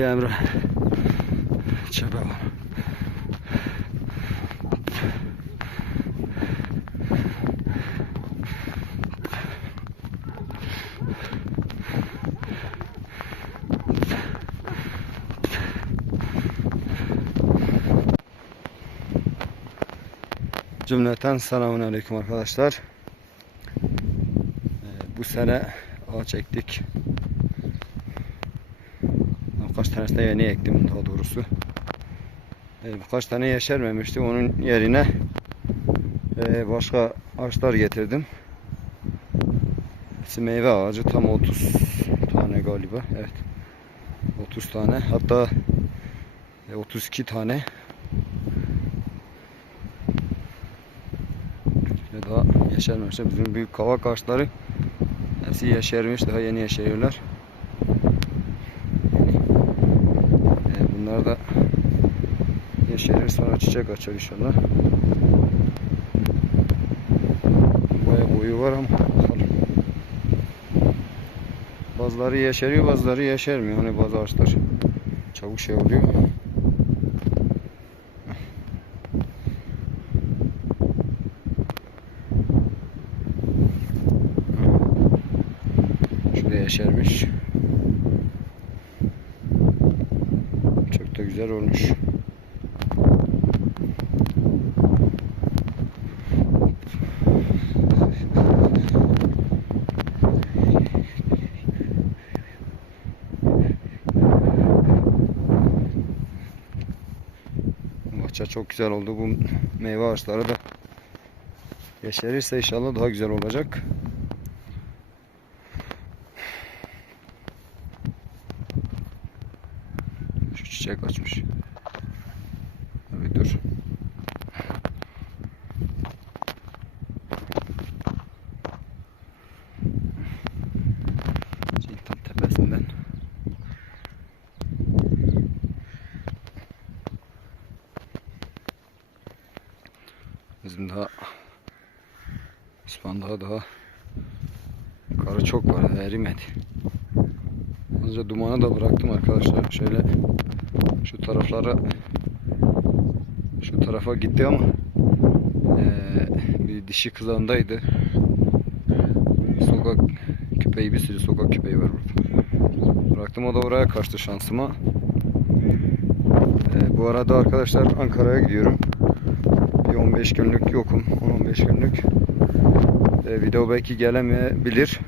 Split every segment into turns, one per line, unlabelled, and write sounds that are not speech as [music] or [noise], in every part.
Emre. Çebe var. Cümleten selamun aleyküm arkadaşlar. Ee, bu sene ağaç ektik. De yeni ektim daha doğrusu. Ee, birkaç tane yeşermemişti. Onun yerine e, başka ağaçlar getirdim. Hepsi meyve ağacı. Tam 30 tane galiba. Evet. 30 tane. Hatta e, 32 tane. Şöyle daha yeşermemişler. Bizim büyük kavak ağaçları hepsi yeşermiş. Daha yeni yeşeriyorlar. Ee, bunlar da yeşerir sonra çiçek açar inşallah. Baya boyu var ama bakalım. Bazıları yeşeriyor bazıları yeşermiyor. Hani bazı ağaçlar çabuk şey oluyor. Şurada yeşermiş. Çok da güzel olmuş. Bahçe çok güzel oldu. Bu meyve ağaçları da yeşerirse inşallah daha güzel olacak. Şu çiçek açmış. Abi dur. Şey tepesinden. Bizim daha İspandağı daha karı çok var erimedi. Az önce dumanı da bıraktım arkadaşlar. Şöyle şu taraflara şu tarafa gitti ama eee, bir dişi kızağındaydı. Sokak köpeği bir sürü sokak köpeği var orada. Bıraktım o da oraya kaçtı şansıma. Eee, bu arada arkadaşlar Ankara'ya gidiyorum. Bir 15 günlük yokum. 10-15 günlük. Eee, video belki gelemeyebilir.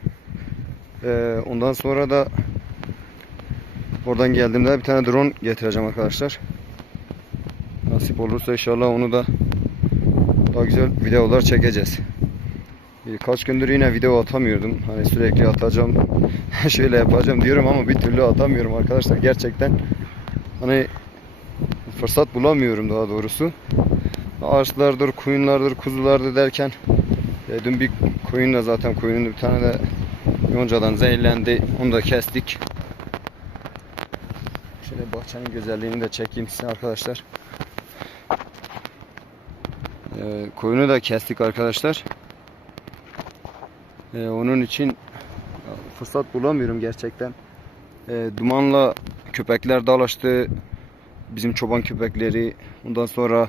Eee, ondan sonra da Oradan geldiğimde bir tane drone getireceğim arkadaşlar. Nasip olursa inşallah onu da daha güzel videolar çekeceğiz. Birkaç gündür yine video atamıyordum. Hani sürekli atacağım, [laughs] şöyle yapacağım diyorum ama bir türlü atamıyorum arkadaşlar. Gerçekten hani fırsat bulamıyorum daha doğrusu. Ağaçlardır, koyunlardır, kuzulardır derken e, dün bir koyunla zaten koyunun bir tane de yoncadan zehirlendi. Onu da kestik. Bahçenin güzelliğini de çekeyim size arkadaşlar. Ee, koyunu da kestik arkadaşlar. Ee, onun için fırsat bulamıyorum gerçekten. Ee, dumanla köpekler dalaştı. Bizim çoban köpekleri. Ondan sonra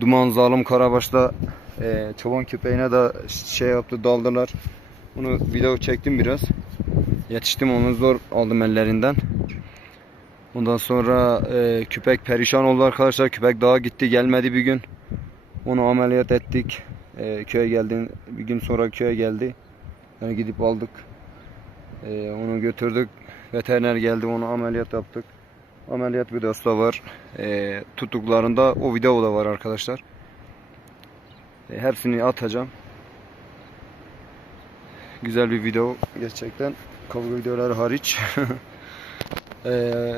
duman zalim karabaşla e, çoban köpeğine de şey yaptı daldılar. Onu video çektim biraz. Yetiştim onu zor aldım ellerinden. Ondan sonra e, köpek perişan oldu arkadaşlar. Köpek daha gitti gelmedi bir gün. Onu ameliyat ettik. E, köye geldi. Bir gün sonra köye geldi. Yani gidip aldık. E, onu götürdük. Veteriner geldi onu ameliyat yaptık. Ameliyat videosu da var. E, tuttuklarında o video da var arkadaşlar. E, hepsini atacağım. Güzel bir video gerçekten. Kavga videoları hariç. [laughs] Ee,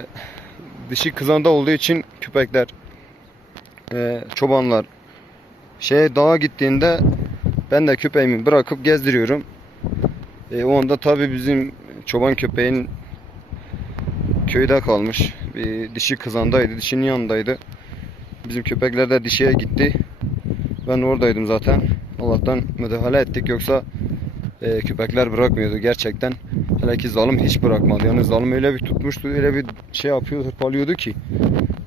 dişi kızanda olduğu için köpekler e, çobanlar şey dağa gittiğinde ben de köpeğimi bırakıp gezdiriyorum. E, o anda tabi bizim çoban köpeğin köyde kalmış. Bir dişi kızandaydı, dişinin yanındaydı. Bizim köpekler de dişiye gitti. Ben oradaydım zaten. Allah'tan müdahale ettik yoksa e, köpekler bırakmıyordu gerçekten. Hele ki zalim hiç bırakmadı. Yani zalim öyle bir tutmuştu, öyle bir şey yapıyor, hırpalıyordu ki.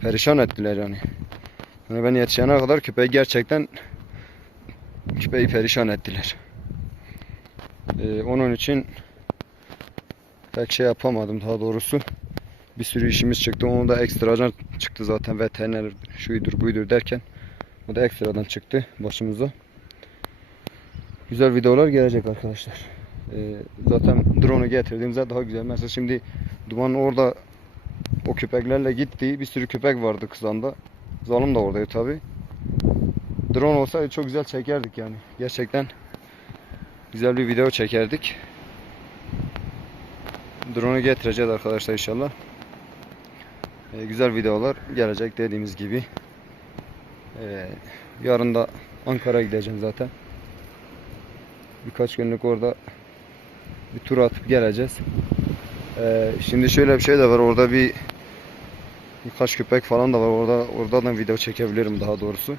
Perişan ettiler yani. Yani ben yetişene kadar köpeği gerçekten köpeği perişan ettiler. E, onun için pek şey yapamadım daha doğrusu. Bir sürü işimiz çıktı. Onu da ekstradan çıktı zaten veteriner şuydur buydur derken. O da ekstradan çıktı başımıza. Güzel videolar gelecek arkadaşlar. Ee, zaten drone'u getirdiğimizde daha güzel. Mesela şimdi Duman orada o köpeklerle gitti. Bir sürü köpek vardı kızanda. Zalim de oradaydı tabi. Drone olsaydı çok güzel çekerdik yani. Gerçekten güzel bir video çekerdik. Drone'u getireceğiz arkadaşlar inşallah. Ee, güzel videolar gelecek dediğimiz gibi. Ee, yarın da Ankara'ya gideceğim zaten. Birkaç günlük orada bir tur atıp geleceğiz. Ee, şimdi şöyle bir şey de var. Orada bir birkaç köpek falan da var. Orada orada da video çekebilirim daha doğrusu.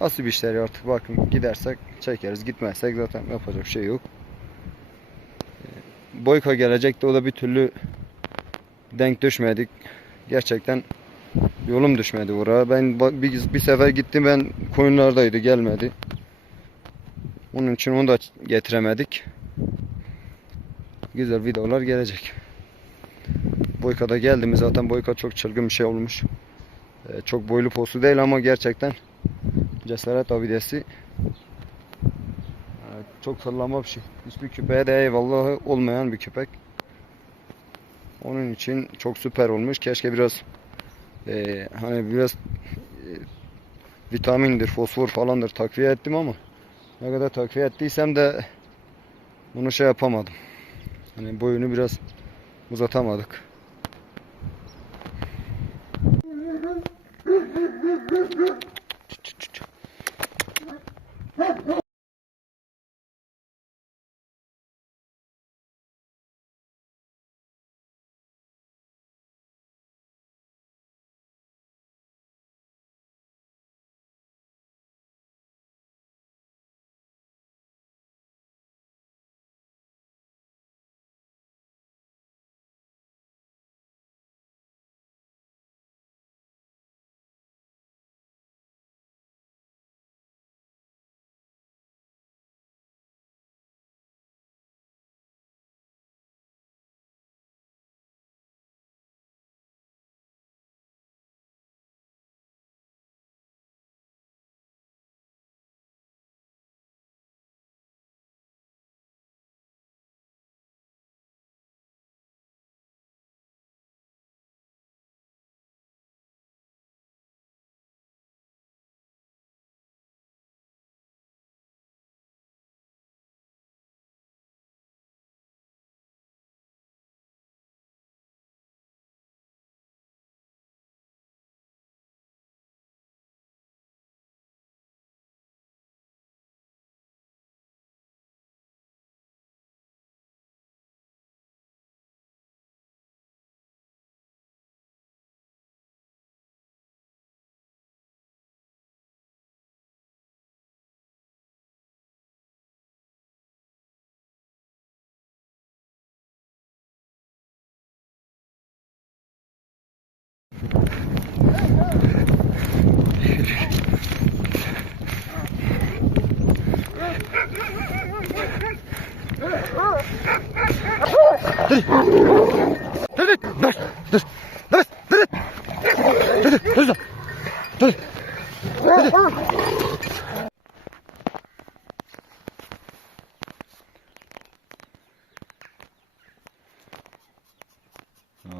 Nasıl bir işler artık bakın gidersek çekeriz. Gitmezsek zaten yapacak şey yok. Ee, Boyka gelecekti. O da bir türlü denk düşmedik. Gerçekten yolum düşmedi oraya. Ben bir, bir sefer gittim ben koyunlardaydı gelmedi. Onun için onu da getiremedik. Güzel videolar gelecek. Boyka'da geldi mi zaten Boyka çok çılgın bir şey olmuş. Ee, çok boylu postu değil ama gerçekten cesaret abidesi. Ee, çok fırlama bir şey. Hiçbir köpeğe de eyvallah olmayan bir köpek. Onun için çok süper olmuş. Keşke biraz e, hani biraz e, vitamindir, fosfor falandır takviye ettim ama ne kadar takviye ettiysem de bunu şey yapamadım. Hani boyunu biraz uzatamadık.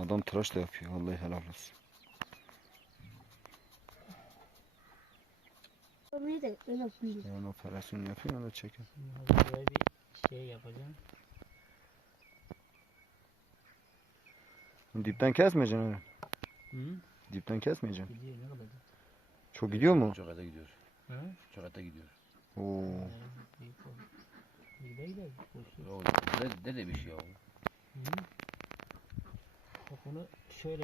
Adam tıraş da yapıyor. Vallahi helal olsun.
Orayı da öyle yapayım.
Yani operasyon yapıyor öyle çekiyor.
Böyle bir şey yapacağım.
Dipten kesmeyeceksin öyle.
Hı?
Dipten kesmeyeceksin.
Gidiyor ne kadar?
Çok gidiyor mu?
Çok ata gidiyor.
Hı?
Çok ata gidiyor.
Oo.
Oldu. Boş ver.
O ne, ne demiş ya? o?
Hı? Bak onu şöyle